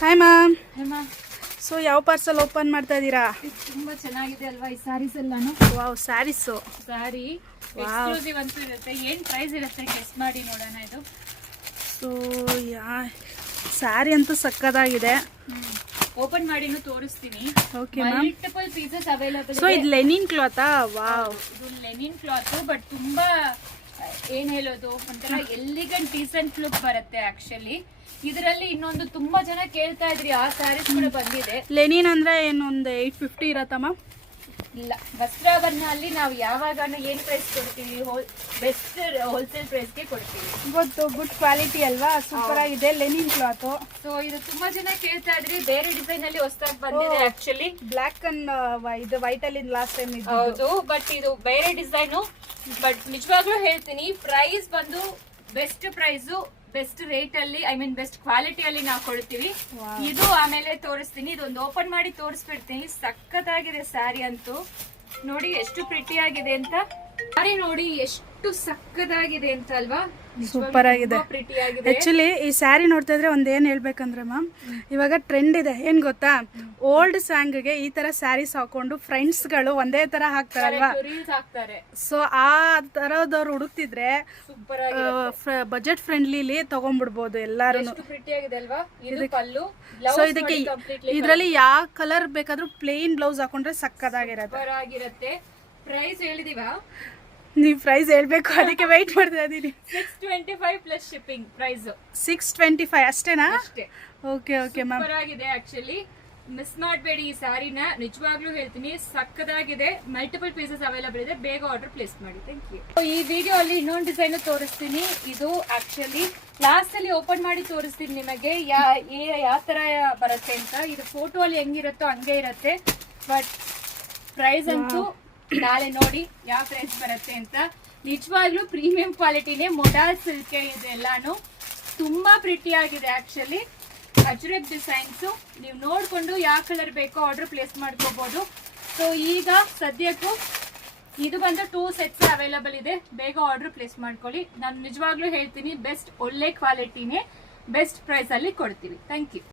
Hi ma'am. Hi ma'am. So ಯಾವ parcel open ಮಾಡ್ತಾ ಇದ್ದೀರಾ? ತುಂಬಾ ಚೆನ್ನಾಗಿದೆ ಅಲ್ವಾ ಈ ಸ್ಯಾರೀಸ್ ಎಲ್ಲಾನು? ವಾವ್, ಸ್ಯಾರೀಸು. ಸ್ಯಾರಿ ಎಕ್ಸ್ಕ್ಲೂಸಿವ್ ಅಂತೂ ಇರುತ್ತೆ. ಏನು ಪ್ರೈಸ್ ಇರುತ್ತೆ ಗೆಸ್ ಮಾಡಿ ನೋಡೋಣ. ಇದು ಸೊ ಸ್ಯಾರಿ ಅಂತೂ ಸಕ್ಕದಾಗಿದೆ. ಓಪನ್ ಮಾಡಿನೂ ತೋರಿಸ್ತೀನಿ. Okay ma'am. Multiple pieces available. So ಇದು ಲೆನಿನ್ ಕ್ಲಾತಾ? ವಾವ್, ಇದು ಲೆನಿನ್ ಕ್ಲಾತ್. ಬಟ್ ತುಂಬಾ ಏನ್ ಹೇಳೋದು, ಒಂಥರ ಎಲಿಗೆಂಟ್ ಡೀಸೆಂಟ್ ಲುಕ್ ಬರುತ್ತೆ ಆಕ್ಚುಲಿ. ಇದರಲ್ಲಿ ಇನ್ನೊಂದು ತುಂಬಾ ಜನ ಕೇಳ್ತಾ ಇದ್ರಿ, ಆ ಸ್ಯಾರೀಸ್ ಕೂಡ ಬಂದಿದೆ. ಲೆನಿನ್ ಅಂದ್ರೆ ಏನೊಂದು 850 ಇರತ್ತಮ್ಮ? ಇಲ್ಲ, ವಸ್ತ್ರಾಭರಣ ಅಲ್ಲಿ ನಾವು ಯಾವಾಗ ಏನ್ ಪ್ರೈಸ್ ಕೊಡ್ತೀವಿ, ಬೆಸ್ಟ್ ಹೋಲ್ಸೇಲ್ ಪ್ರೈಸ್ಗೆ ಕೊಡ್ತೀವಿ. ಗೊತ್ತು, ಗುಡ್ ಕ್ವಾಲಿಟಿ ಅಲ್ವಾ? ಸೂಪರ್ ಆಗಿದೆ ಲೆನಿನ್ ಕ್ಲಾತ್. ಸೊ ಇದು ತುಂಬಾ ಜನ ಕೇಳ್ತಾ ಇದ್ರಿ. ಬೇರೆ ಡಿಸೈನ್ ಅಲ್ಲಿ ಹೊಸದಾಗಿ ಬಂದಿದೆ ಆಕ್ಚುಲಿ. ಬ್ಲಾಕ್ ಅಂಡ್ ಇದು ವೈಟ್ ಅಲ್ಲಿ ಲಾಸ್ಟ್ ಟೈಮ್ ಇದೆ. ಹೌದು, ಬಟ್ ಇದು ಬೇರೆ ಡಿಸೈನು. ಬಟ್ ನಿಜವಾಗ್ಲೂ ಹೇಳ್ತೀನಿ, ಪ್ರೈಸ್ ಬಂದು ಬೆಸ್ಟ್ ಪ್ರೈಸ್, ಬೆಸ್ಟ್ ರೇಟ್ ಅಲ್ಲಿ, ಐ ಮೀನ್ ಬೆಸ್ಟ್ ಕ್ವಾಲಿಟಿ ಅಲ್ಲಿ ನಾವು ಕೊಡ್ತೀವಿ. ಇದು ಆಮೇಲೆ ತೋರಿಸ್ತೀನಿ. ಇದೊಂದು ಓಪನ್ ಮಾಡಿ ತೋರಿಸ್ಬಿಡ್ತೀನಿ. ಸಖತ್ತಾಗಿದೆ ಸ್ಯಾರಿ ಅಂತೂ. ನೋಡಿ ಎಷ್ಟು ಪ್ರಿಟಿ ಆಗಿದೆ ಅಂತ. ಸ್ಯಾರಿ ನೋಡಿ ಎಷ್ಟು ಸಖತ್ತಾಗಿದೆ ಅಂತ ಅಲ್ವಾ? ಸೂಪರ್ ಆಗಿದೆ. ಆಕ್ಚುಲಿ ಈ ಸ್ಯಾರಿ ನೋಡ್ತಾ ಇದ್ರೆ ಒಂದ್ ಏನ್ ಹೇಳ್ಬೇಕಂದ್ರೆ ಮ್ಯಾಮ್, ಇವಾಗ ಟ್ರೆಂಡ್ ಇದೆ ಏನ್ ಗೊತ್ತಾ? ಓಲ್ಡ್ ಸಾಂಗ್ಗೆ ಈ ತರ ಸ್ಯಾರೀಸ್ ಹಾಕೊಂಡು ಫ್ರೆಂಡ್ಸ್ ಗಳು ಒಂದೇ ತರ ಹಾಕ್ತಾರಲ್ವಾ? ಸೊ ಆ ತರದವ್ರು ಹುಡುಕ್ತಿದ್ರೆ ಬಜೆಟ್ ಫ್ರೆಂಡ್ಲಿಲಿ ತಗೊಂಡ್ಬಿಡ್ಬೋದು ಎಲ್ಲಾರು. ಸೊ ಇದಕ್ಕೆ ಇದ್ರಲ್ಲಿ ಯಾವ ಕಲರ್ ಬೇಕಾದ್ರೂ ಪ್ಲೇನ್ ಬ್ಲೌಸ್ ಹಾಕೊಂಡ್ರೆ ಸಕ್ಕದಾಗಿರತ್ತೆ. ಪ್ರೈಸ್ ಹೇಳಿದೀವಾ? ನೀವು ಪ್ರೈಸ್ ಹೇಳ್ಬೇಕು, ಅದಕ್ಕೆ ವೆಯ್ಟ್ ಮಾಡ್ತಾ ಇದ್ದೀನಿ. 625 ಪ್ಲಸ್ ಶಿಪ್ಪಿಂಗ್ ಪ್ರೈಸ್. 625 ಅಷ್ಟೇನಾ? ಅಷ್ಟೇ. Okay okay ma'am. ಸೂಪರ್ ಆಗಿದೆ ಆಕ್ಚುಲಿ. ಮಿಸ್ ಮಾಡಬೇಡಿ ಈ ಸ್ಯಾರಿನ. ನಿಜವಾಗ್ಲೂ ಹೇಳ್ತೀನಿ, ಸಕ್ಕದಾಗಿದೆ. ಮಲ್ಟಿಪಲ್ ಪೀಸಸ್ ಅವೈಲೇಬಲ್ ಇದೆ. ಬೇಗ ಆರ್ಡರ್ ಪ್ಲೇಸ್ ಮಾಡಿ. Thank you. ಈ ವಿಡಿಯೋ ಅಲ್ಲಿ ಇನ್ನೊಂದು ಡಿಸೈನ್ ತೋರಿಸ್ತೀನಿ. ಇದು ಆಕ್ಚುಲಿ ಲಾಸ್ಟ್ ಅಲ್ಲಿ ಓಪನ್ ಮಾಡಿ ತೋರಿಸ್ತೀನಿ ನಿಮಗೆ ಯಾವ ತರ ಬರುತ್ತೆ ಅಂತ. ಇದು ಫೋಟೋ ಅಲ್ಲಿ ಹೆಂಗಿರುತ್ತೋ ಹಂಗೆ ಇರುತ್ತೆ. ಬಟ್ ಪ್ರೈಸ್ ಅಂತೂ ನಾಳೆ ನೋಡಿ ಯಾವ ಪ್ರೈಸ್ ಬರುತ್ತೆ ಅಂತ. ನಿಜವಾಗ್ಲೂ ಪ್ರೀಮಿಯಂ ಕ್ವಾಲಿಟಿನೇ. ಮೊಡಾಲ್ ಸಿಲ್ಕ್ ಇದೆ ಎಲ್ಲಾನು. ತುಂಬಾ ಪ್ರಿಟಿ ಆಗಿದೆ ಆಕ್ಚುಲಿ. ಅಜ್ರಕ್ ಡಿಸೈನ್ಸ್. ನೀವು ನೋಡ್ಕೊಂಡು ಯಾವ ಕಲರ್ ಬೇಕೋ ಆರ್ಡರ್ ಪ್ಲೇಸ್ ಮಾಡ್ಕೋಬಹುದು. ಸೊ ಈಗ ಸದ್ಯಕ್ಕೂ ಇದು ಬಂದು 2 ಸೆಟ್ಸ್ ಅವೈಲೇಬಲ್ ಇದೆ. ಬೇಗ ಆರ್ಡರ್ ಪ್ಲೇಸ್ ಮಾಡ್ಕೊಳ್ಳಿ. ನಾನು ನಿಜವಾಗ್ಲೂ ಹೇಳ್ತೀನಿ, ಬೆಸ್ಟ್ ಒಳ್ಳೆ ಕ್ವಾಲಿಟಿನೇ ಬೆಸ್ಟ್ ಪ್ರೈಸ್ ಅಲ್ಲಿ ಕೊಡ್ತೀವಿ. Thank you.